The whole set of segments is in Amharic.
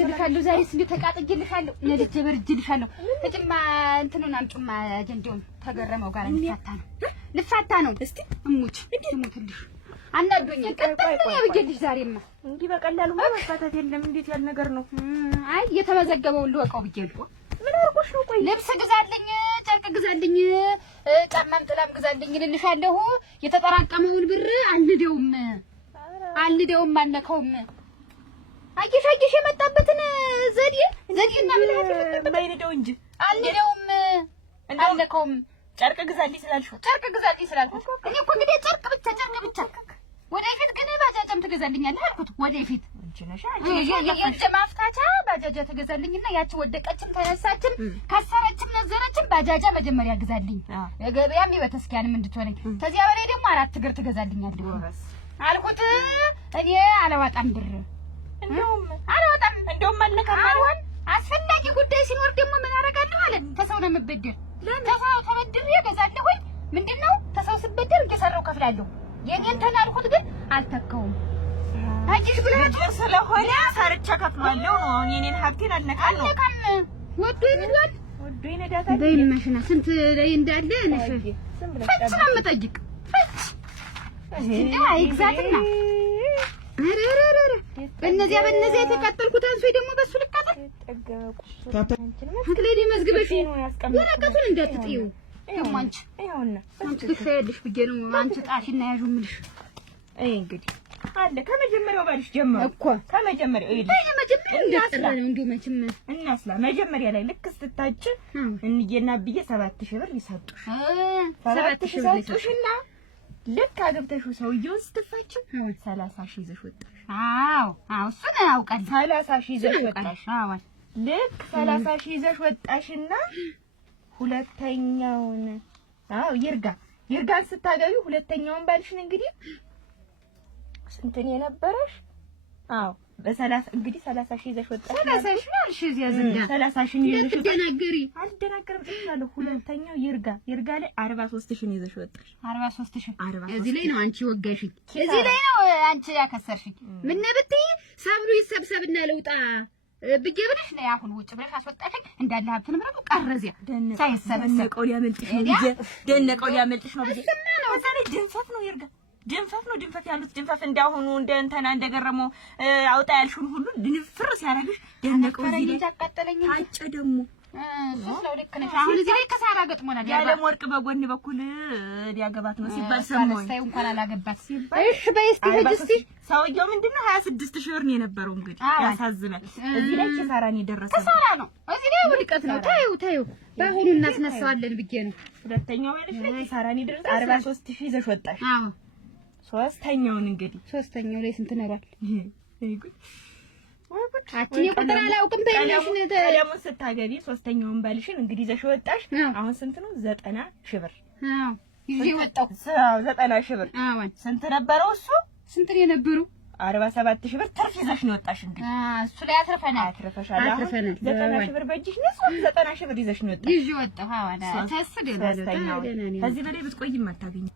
ነድጄልሻለሁ። ዛሬስ እንዴ ተቃጥጌልሻለሁ። ነድጄ በርጄልሻለሁ። እጅማ እንትኑን አምጪማ አጀንዳውን ተገረመው ጋር ልፋታ ነው። እስቲ እሙች ትሙትልሽ አናዶኛል። ቀጥታ ያብጀልሽ ዛሬማ እንዲህ በቀላሉ ማፋታት የለም። እንዴት ያለ ነገር ነው? አይ የተመዘገበውን ልወቀው ብዬልኩ ምን አርቆሽ ነው? ቆይ ልብስ ግዛልኝ፣ ጨርቅ ግዛልኝ፣ ጫማም ጥላም ግዛልኝ ልልሻለሁ። የተጠራቀመውን ብር አልደውም አልነካውም። አየሽ የመጣበትን ዘዴና ምን ማይነደው እንጂ አልደውም አልነካውም። ጨርቅ ግዛልኝ ስላልኩት እኔ እኮ እንግዲህ ጨርቅ ብቻ ወደፊት ግን ባጃጃም ትገዛልኛለህ አልኩት። ወደፊት የእጅ ማፍታቻ ባጃጃ ትገዛልኝና ያቺ ወደቀችም ተነሳችም ከሰረችም ነዘረችም ባጃጃ መጀመሪያ ግዛልኝ፣ ገበያም ይበተስኪያንም እንድትሆነኝ። ከዚያ በላይ ደግሞ 4 እግር ትገዛልኛለህ አልኩት። እኔ አላዋጣም ብር እንደውም አልነካም አልሆን አስፈላጊ ጉዳይ ሲኖር ደግሞ ምን አደርጋለሁ አለ። ተሰው ነው የምበደር ተሰው ተበድሬ እገዛለሁ ወይ ምንድነው? ተሰው ስበደር እየሰራው ከፍላለሁ። የኔን ተናልኩት ግን አልተካውም። አጂሽ ብለህ ስለሆነ ሰርቻ ከፍላለሁ ነው። የኔን ሀብቴን አልነካም። ወዶ ይነዳታል። በይመሽና ስንት ላይ እንዳለ ነሽ ፈጽሞ መጠይቅ እንደው አይግዛትና በእነዚያ የተቃጠልኩት አንሶኝ ደግሞ በሱ ልቃጠል አትለይ መዝግበሽ ወረቀቱን እንዳትጥዩ ደግሞ አንቺ ትሻያለሽ ብዬሽ ነው። አንቺ ጣፊና ያዡ ምልሽ እንግዲህ አለ ከመጀመሪያው ባልሽ ጀመረ እኮ ከመጀመሪያው እንዳትጠራ ነው እንዴ መቼም እናስላ መጀመሪያ ላይ ልክ ስትታጭ እንየና ብዬ 7000 ብር ይሰጡሽ 7000 ይሰጡሽና ልክ አገብተሽው ሰውዬውን ስትፋችው 30000 ይዘሽ ወጣሽ። አዎ እሱን አውቃለሁ። 30000 ይዘሽ ወጣሽ። አዎ ልክ 30000 ይዘሽ ወጣሽና ሁለተኛውን ይርጋን ስታገቢ ሁለተኛውን ባልሽን እንግዲህ ስንት ነው የነበረሽ? በ30 እንግዲህ 30000 ይዘሽ ወጣሽ። 30000 አልሽ እዚያ ዘንዳ 30000 ይዘሽ ወጣሽ። ተናገሪ አልደናገርም እላለሁ። ሁለተኛው ይርጋ ላይ 43000 ይዘሽ ወጣሽ። 43000 እዚህ ላይ ነው አንቺ ወጋሽኝ። እዚህ ላይ ነው አንቺ ያከሰርሽኝ። ምን ነብትይ ሳብሩ ይሰብሰብና ለውጣ ብዬሽ ብለሽ ነው አሁን ውጭ ብለሽ አስወጣሽኝ። እንዳለ ሀብት ንብረቱ ቀረዚያ ሳይሰበሰብ ደነቀው ሊያመልጥሽ ነው ብዬሽ እዛ ላይ ድንፈት ነው ይርጋ ድንፈት ያሉት ድንፈት እንዳሁኑ እንደ እንተና እንደገረመው አውጣ ያልሽውን ሁሉ ድንፍር ሲያረግሽ ደነቀው እዚህ ላይ ያቃጠለኝ ታጨ ደግሞ ነው ልክ ነሽ። አሁን እዚህ ላይ ከሳራ ገጥሞናል። ያለም ወርቅ በጎን በኩል ሊያገባት ነው ሲባል ሰሞን ሳይ እንኳን አላገባት ሲባል እሺ በይስቲ ሂጂ ሰውየው ምንድነው 26000 ብር ነው የነበረው። እንግዲህ ያሳዝናል። እዚህ ላይ ከሳራን የደረሰ ከሳራ ነው። እዚህ ላይ ውድቀት ነው። ታዩ በአሁኑ እናስነሳዋለን ብዬ ነው። ሁለተኛው ማለት ላይ ከሳራን የደረሰ 43000 ይዘሽ ወጣሽ። ሶስተኛውን እንግዲህ ሶስተኛው ላይ ስንት ነሯል? አቺ ቁጥር አላውቅም። በእነሽን ቀለሙን ስታገቢ ሶስተኛውን ባልሽን እንግዲህ ይዘሽ ወጣሽ። አሁን ስንት ነው? 90000 ብር። ይዤ ወጣሁ። 90000 ብር። ስንት ነበረው እሱ? ስንት ነው የነበረው? 47000 ብር ትርፍ ይዘሽ ነው ወጣሽ። እንግዲህ እሱ ላይ አትርፈናል። 90000 ብር በእጅሽ ነው። 90000 ብር ይዘሽ ነው ወጣሽ። ይዤ ወጣሁ። ተስደለ ከዚህ በላይ ብትቆይም አታገኝም።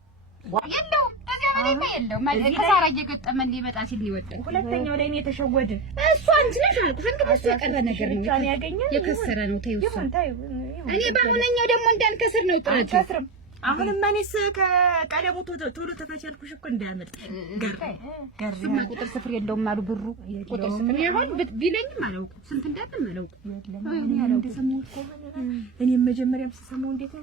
የለውም ከዚያ በላይ የለውም። ከሳራ እየገጠመን ሊመጣ ሲል ሊወጣ ሁለተኛው ላይ ነው የተሸወደ። እሱ አንቺ ነሽ አልኩሽ። እንግዲህ እሱ የቀረ ነገር ነው የከሰረ ነው። ተይው እኔ በአሁነኛው ደግሞ እንዳልከስር ነው ጥረት። አሁንም እኔስ ከቀለሙ ቶሎ ተፈቻልኩሽ እኮ እንዳያመልጥ ገርማ ቁጥር ስፍር የለውም አሉ ብሩ ቁጥር ስፍር ይሆን ቢለኝም አላውቅም። ስንት እንዳለም አላውቅም። እንደሰማሁት ከሆነ እኔም መጀመሪያም ስሰማው እንዴት ነው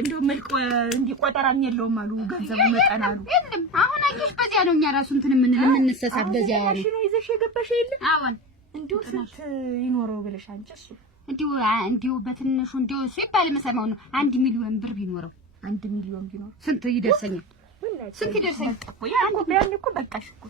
እንደው መልቆ እንዲቆጠራም የለውም አሉ ገንዘቡ መጠን አሉ። የለም አሁን አየሽ በዚያ ነው እኛ ራሱ እንትን የምንሰሳብ በዚያ ነው ይዘሽ የገባሽ የለ። አዎን እንደው ስንት ይኖረው ብለሽ አንቺ እሱ እንዲሁ በትንሹ እንዲሁ ሲባል የምሰማው ነው 1 ሚሊዮን ብር ቢኖረው 1 ሚሊዮን ቢኖር ስንት ይደርሰኛል? ስንት ይደርሰኛል እኮ ያንቺ ቢያን እኮ በቃሽ እኮ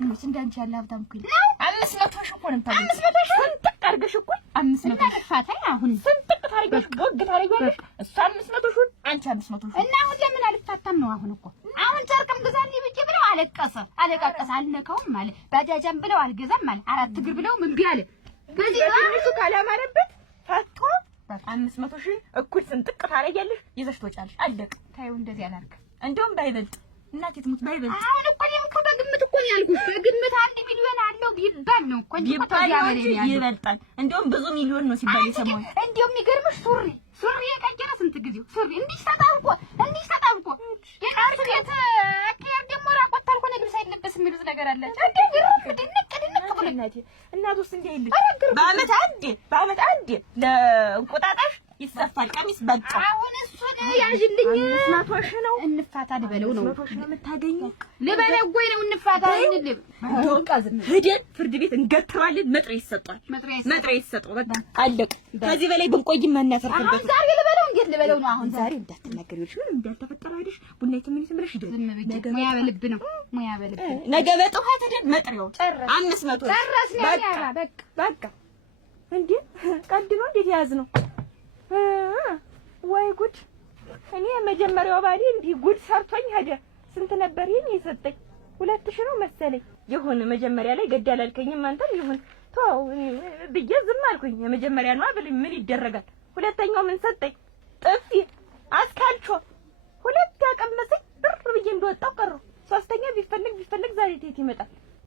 እንዴት እንዳንቺ ያለ ሀብታም እኮ ነው። 500 ሺህ እኮ ነው ታዲያ 500 ሺህ ስንጥቅ አድርገሽ እኮ 500 ሺህ ፋታይ አሁን ስንጥቅ ታርገሽ ወግ ታርገሽ እሱ 500 ሺህ አንቺ 500 ሺህ እና አሁን ለምን አልፋታም ነው? አሁን እኮ አሁን ጨርቅም ግዛልኝ ብዬ ብለው አለቃቀሰ አልነካውም ማለት ባጃጃም ብለው አልገዛም ማለት 4 እግር ብለው እምቢ አለ። በዚህ ነው ካላማረበት ፈቶ 500 ሺህ እኩል ስንጥቅ ታረጊያለሽ ይዘሽ ትወጫለሽ። አለቅ ታዩ እንደዚህ አላልክ። እንደውም ባይበልጥ እናቴ ትሙት ባይበልጥ አሁን እኮ እኔም እኮ በግምት እኮ ነው ያልኩት። በግምት 1 ሚሊዮን አለው ቢባል ነው እኮ እንጂ ይበልጣል። እንደውም ብዙ ሚሊዮን ነው ሲባል የሰማሁት። እንደውም የሚገርምሽ ሱሪ የቀየረ ስንት ጊዜው ሱሪ እንዲህ ተጣብቆ የናት ቤት አከያር ደግሞ ራቆት አልሆነ ልብስ አይለበስም የሚሉት ነገር አላቸው። ድንቅ ብሎ እናቱስ እንደ ይል በዓመት አንዴ ለእንቁጣጣሽ ይሰፋል ቀሚስ በቃ። አሁን እሱን ያዥልኝ 500 ሺህ ነው እንፋታ ልበለው ነው 500 ሺህ ነው የምታገኘው። ልበለው ወይ ነው እንፋታ እንልብ ሄደን ፍርድ ቤት እንገትራለን። መጥሪያ ይሰጣል። መጥሪያ ይሰጣው በቃ አለቀ። ከዚህ በላይ ብንቆይም ማናሰርፍበት። አሁን ዛሬ ልበለው እንዴት ልበለው ነው? አሁን ዛሬ እንዳትናገሪው ምንም እንዳልተፈጠረ አይደሽ ቡና የተመለሰ ብለሽ ነገ ሙያ በልብ ነው ሙያ በልብ ነገ በጠዋት ሄደን መጥሪያው 500 ጨረስን። ያላ በቃ እንዴ ቀልድ ነው እንዴት ያዝ ነው? ወይ ጉድ! እኔ የመጀመሪያው ባሌ እንዲህ ጉድ ሰርቶኝ ሄደ። ስንት ነበር ይሄን የሰጠኝ? 2000 ነው መሰለኝ። ይሁን መጀመሪያ ላይ ገድ አላልከኝም አንተም ይሁን ተው ብዬ ዝም አልኩኝ። የመጀመሪያ ነው አይደል? ምን ይደረጋል? ሁለተኛው ምን ሰጠኝ? ጥፊ አስካልቾ ሁለት ያቀመሰኝ ብር ብዬ እንደወጣው ቀረው። ሶስተኛ ቢፈልግ ዛሬ የት ይመጣል?